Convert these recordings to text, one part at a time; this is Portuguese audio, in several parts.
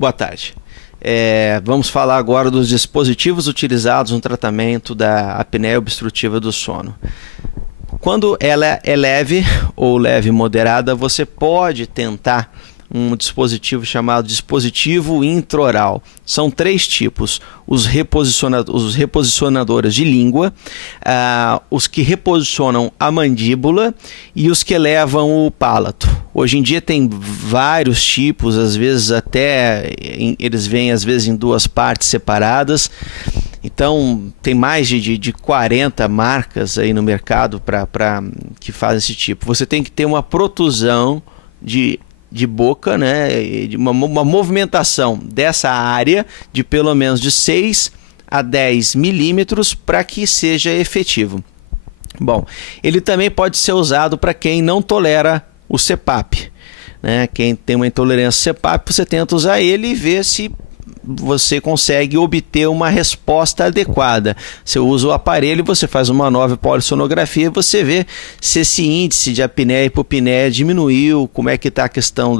Boa tarde. Vamos falar agora dos dispositivos utilizados no tratamento da apneia obstrutiva do sono. Quando ela é leve ou leve moderada, você pode tentar um dispositivo chamado dispositivo intraoral. São 3 tipos: os reposicionadores de língua, os que reposicionam a mandíbula e os que elevam o palato. Hoje em dia tem vários tipos, às vezes até eles vêm às vezes em 2 partes separadas. Então tem mais de 40 marcas aí no mercado que fazem esse tipo. Você tem que ter uma protusão de boca, né, uma movimentação dessa área de pelo menos de 6 a 10 milímetros para que seja efetivo. Bom, ele também pode ser usado para quem não tolera o CPAP, né? Quem tem uma intolerância ao CPAP, você tenta usar ele e ver se você consegue obter uma resposta adequada. Você usa o aparelho, você faz uma nova polissonografia e você vê se esse índice de apneia e hipopneia diminuiu, como é que está a questão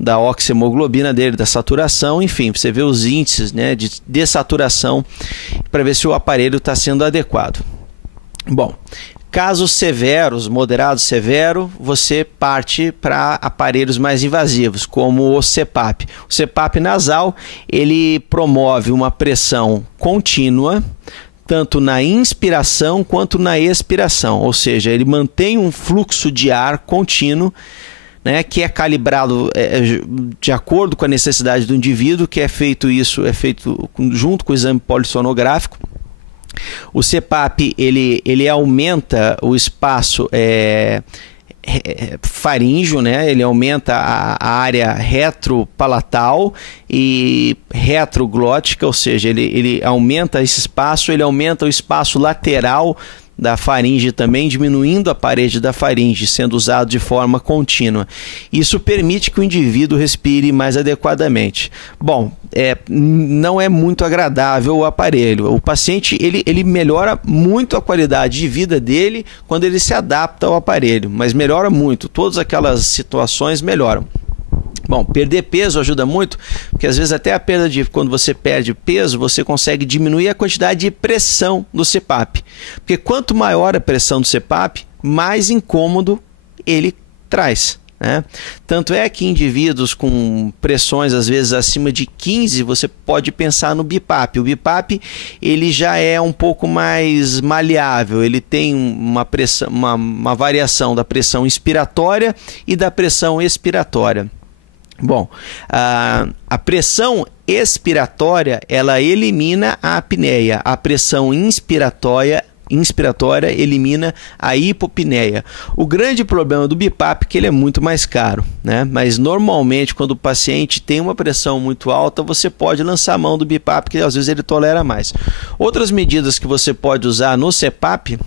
da oxihemoglobina dele, da saturação, enfim, você vê os índices, né, de dessaturação para ver se o aparelho está sendo adequado. Bom, casos severos, moderado, severo, você parte para aparelhos mais invasivos, como o CPAP. O CPAP nasal, ele promove uma pressão contínua, tanto na inspiração quanto na expiração, ou seja, ele mantém um fluxo de ar contínuo, né, que é calibrado de acordo com a necessidade do indivíduo, que é feito junto com o exame polissonográfico. O CPAP ele aumenta o espaço faríngeo, né? Ele aumenta a área retropalatal e retroglótica, ou seja, ele aumenta esse espaço, ele aumenta o espaço lateral da faringe também, diminuindo a parede da faringe, sendo usado de forma contínua. Isso permite que o indivíduo respire mais adequadamente. Bom, não é muito agradável o aparelho. O paciente ele melhora muito a qualidade de vida dele quando ele se adapta ao aparelho, mas melhora muito. Todas aquelas situações melhoram. Bom, perder peso ajuda muito, porque às vezes até quando você perde peso, você consegue diminuir a quantidade de pressão do CPAP. Porque quanto maior a pressão do CPAP, mais incômodo ele traz, né? Tanto é que indivíduos com pressões às vezes acima de 15, você pode pensar no BiPAP. O BiPAP ele já é um pouco mais maleável, ele tem uma variação da pressão inspiratória e da pressão expiratória. Bom, a pressão expiratória ela elimina a apneia, a pressão inspiratória elimina a hipopneia. O grande problema do BiPAP é que ele é muito mais caro, né? Mas normalmente quando o paciente tem uma pressão muito alta, você pode lançar a mão do BiPAP, que às vezes ele tolera mais. Outras medidas que você pode usar no CPAP,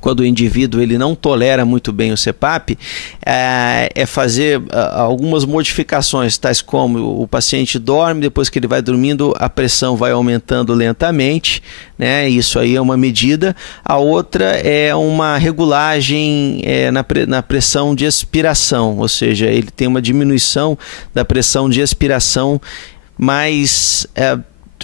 quando o indivíduo ele não tolera muito bem o CPAP, é fazer algumas modificações, tais como o paciente dorme, depois que ele vai dormindo, a pressão vai aumentando lentamente, né? Isso aí é uma medida. A outra é uma regulagem na pressão de expiração, ou seja, ele tem uma diminuição da pressão de expiração, mas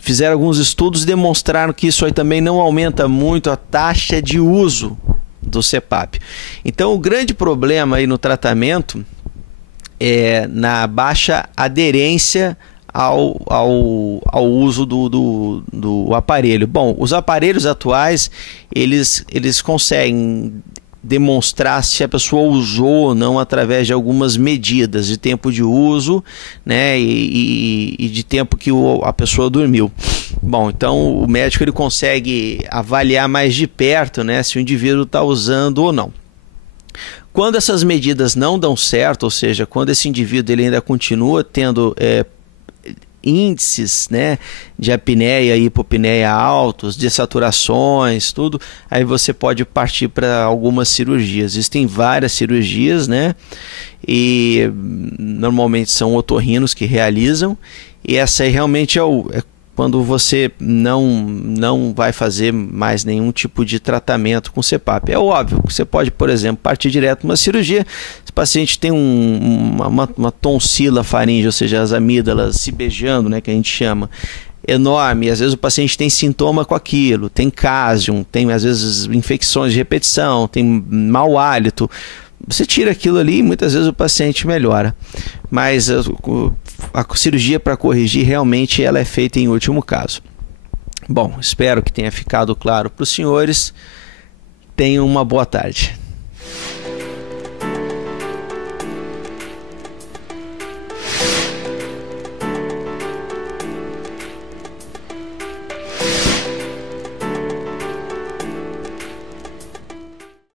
fizeram alguns estudos e demonstraram que isso aí também não aumenta muito a taxa de uso do CPAP. Então o grande problema aí no tratamento é na baixa aderência ao uso do aparelho. Bom, os aparelhos atuais eles conseguem demonstrar se a pessoa usou ou não através de algumas medidas de tempo de uso, né, e de tempo que a pessoa dormiu. Bom, então o médico ele consegue avaliar mais de perto, né, se o indivíduo está usando ou não. Quando essas medidas não dão certo, ou seja, quando esse indivíduo ele ainda continua tendo índices, né, de apneia e hipopneia altos, dessaturações, tudo, aí você pode partir para algumas cirurgias. Existem várias cirurgias, né, e normalmente são otorrinos que realizam, e essa aí realmente quando você não vai fazer mais nenhum tipo de tratamento com CPAP. É óbvio que você pode, por exemplo, partir direto para uma cirurgia. Se o paciente tem uma tonsila faríngea, ou seja, as amígdalas se beijando, né, que a gente chama, enorme, às vezes o paciente tem sintoma com aquilo, tem cásium, tem às vezes infecções de repetição, tem mau hálito. Você tira aquilo ali e muitas vezes o paciente melhora. Mas a cirurgia para corrigir realmente ela é feita em último caso. Bom, espero que tenha ficado claro para os senhores. Tenham uma boa tarde.